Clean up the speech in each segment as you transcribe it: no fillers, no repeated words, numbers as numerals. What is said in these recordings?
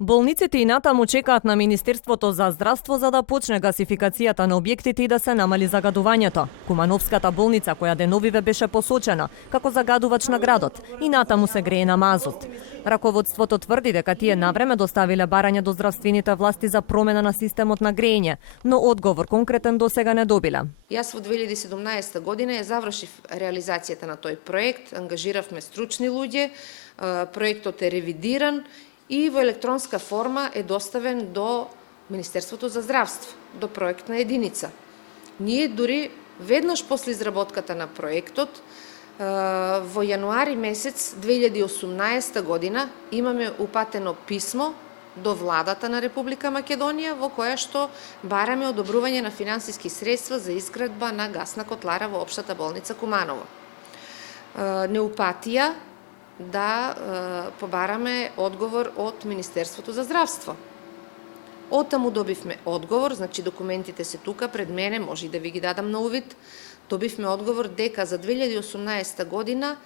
Болниците и натаму чекаат на Министерството за здравство за да почне гасификацијата на објектите и да се намали загадувањето. Кумановската болница, која деновиве беше посочена како загадувач на градот, и натаму се грее на мазут. Раководството тврди дека тие навреме доставиле барање до здравствените власти за промена на системот на грејење, но одговор конкретен досега не добиле. Јас во 2017 година ја завршив реализацијата на тој проект, ангажиравме стручни луѓе, проектот е ревидиран и во електронска форма е доставен до Министерството за здравство, до проектна единица. Ние дури веднаш после изработката на проектот, во јануари месец 2018 година имаме упатено писмо до владата на Република Македонија во кое што бараме одобрување на финансиски средства за изградба на гасна котлара во општата болница Куманово. Не упатија да побараме одговор од Министерството за здравство. Оттаму добивме одговор, значи документите се тука пред мене, може и да ви ги дадам на увид. Добивме одговор дека за 2018 година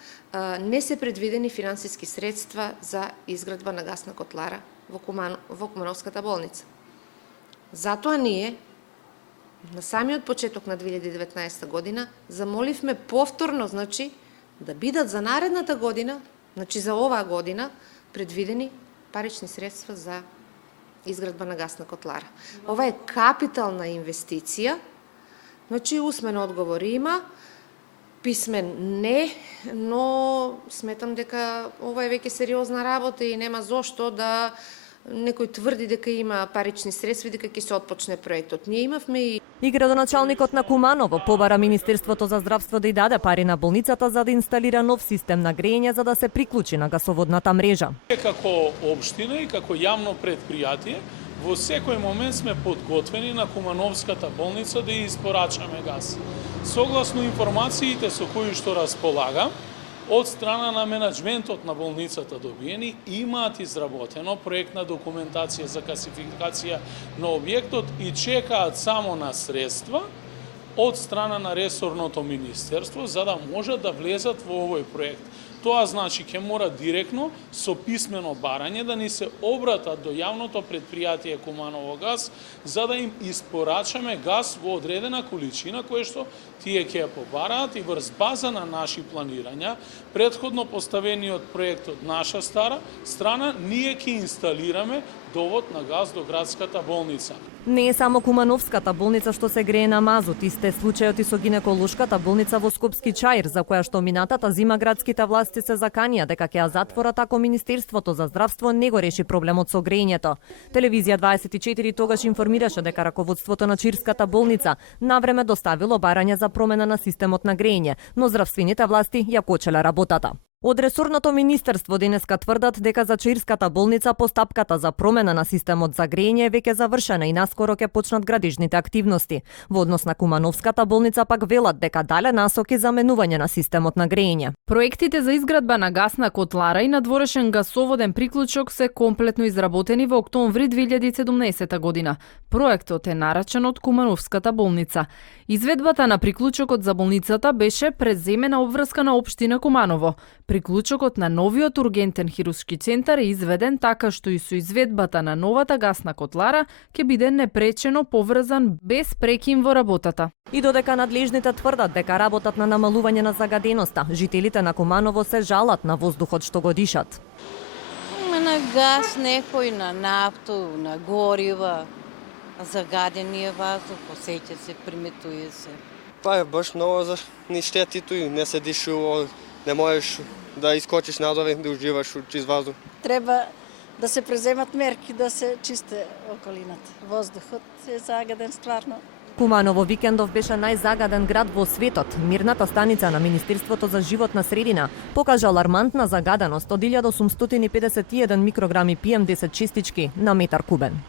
не се предвидени финансиски средства за изградба на гасна котлара во Кумановската болница. Затоа ние на самиот почеток на 2019 година замоливме повторно, значи, да бидат за наредната година, значи за оваа година, предвидени парични средства за изградба на гасна котлара. Ова е капитална инвестиција, значи усмен одговор има, писмен не, но сметам дека ова е веќе сериозна работа и нема зошто да некој тврди дека има парични средства и дека ќе се отпочне проектот. Ние имавме И градоначалникот на Куманово побара Министерството за здравство да ја даде пари на болницата за да инсталира нов систем на грејење за да се приклучи на гасоводната мрежа. Како општина и како јавно предпријатие, во секој момент сме подготвени на Кумановската болница да ја испорачаме газ. Согласно информациите со кои што располагам, од страна на менеджментот на болницата добиени, имаат изработено проектна документација за гасификација на објектот и чекаат само на средства од страна на ресорното министерство за да можат да влезат во овој проект. Тоа значи ќе мора директно со писмено барање да ни се обратат до јавното предпријатие Куманово газ за да им испорачаме газ во одредена количина која што тие ќе ја побараат и врз база на наши планирања, претходно поставениот проект од наша страна, ние ќе инсталираме довод на газ до градската болница. Не е само Кумановската болница што се грее на мазут, исте случајот и со гинеколошката болница во Скопски Чаир, за која што минатата зима градските власти се заканија дека ќе ја затворат ако Министерството за здравство не го реши проблемот со грејењето. Телевизија 24 тогаш информираше дека раководството на Чирската болница навреме доставило барање за промена на системот на грејење, но здравствените власти ја почеле работата. Од ресорното министерство денеска тврдат дека за Чирската болница постапката за промена на системот за грејење е веќе завршена и наскоро ќе почнат градежните активности. Во однос на Кумановската болница пак велат дека дале насоки за менување на системот на грејење. Проектите за изградба на гасна котлара и надворешен гасоводен приклучок се комплетно изработени во октомври 2017 година. Проектот е нарачен од Кумановската болница. Изведбата на приклучокот за болницата беше преземена обврска на општина Куманово. Приклучокот на новиот ургентен хируршки центар е изведен така што и со изведбата на новата гасна котлара ќе биде непречено поврзан без прекин во работата. И додека надлежните тврдат дека работат на намалување на загаденоста, жителите на Куманово се жалат на воздухот што го дишат. На газ некој, на нафту, на горива, загадениот воздух, осеќа се, приметуе се. Па е баш многу за ни штети тој, не се дишува, не можеш да искочиш надоле, да уживаш чист воздух. Треба да се преземат мерки да се чисте околината. Воздухот е загаден стварно. Куманово викендов беше најзагаден град во светот. Мирната станица на Министерството за животна средина покажа алармантна загаденост од 1851 микрограми PM10 честички на метар кубен.